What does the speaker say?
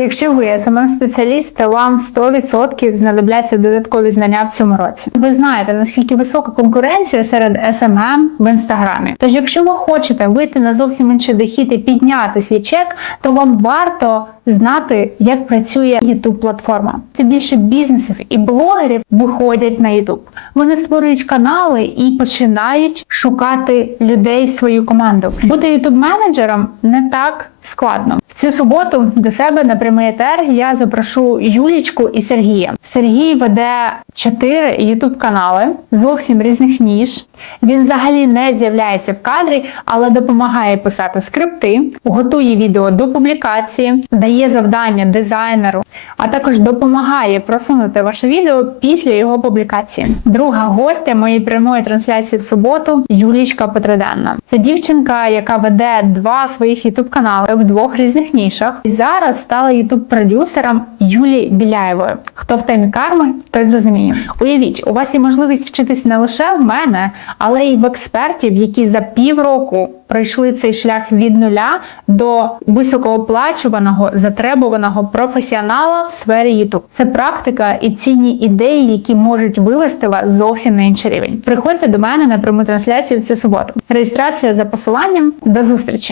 Якщо ви smm спеціаліст, вам 100% знадобляться додаткові знання в цьому році. Ви знаєте, наскільки висока конкуренція серед SMM в інстаграмі. Тож, якщо ви хочете вийти на зовсім інший дохід і підняти свій чек, то вам варто знати, як працює youtube платформа. Це більше бізнесів і блогерів виходять на YouTube. Вони створюють канали і починають шукати людей в свою команду. Бути youtube менеджером не так складно. В цю суботу до себе на прямий етер я запрошу Юлічку і Сергія. Сергій веде чотири youtube канали зовсім різних ніж. Він взагалі не з'являється в кадрі, але допомагає писати скрипти, готує відео до публікації, дає завдання дизайнеру, а також допомагає просунути ваше відео після його публікації. Друга гостя моєї прямої трансляції в суботу Юлічка Петриденна. Це дівчинка, яка веде два своїх youtube канали в двох різних нішах. І зараз стала youtube продюсером Юлії Біляєвої. Хто в темі карми, той зрозуміє. Уявіть, у вас є можливість вчитись не лише в мене, але й в експертів, які за півроку пройшли цей шлях від нуля до високооплачуваного, затребуваного професіонала в сфері YouTube. Це практика і цінні ідеї, які можуть вивести вас зовсім на інший рівень. Приходьте до мене на пряму трансляцію в цю суботу. Реєстрація за посиланням. До зустрічі!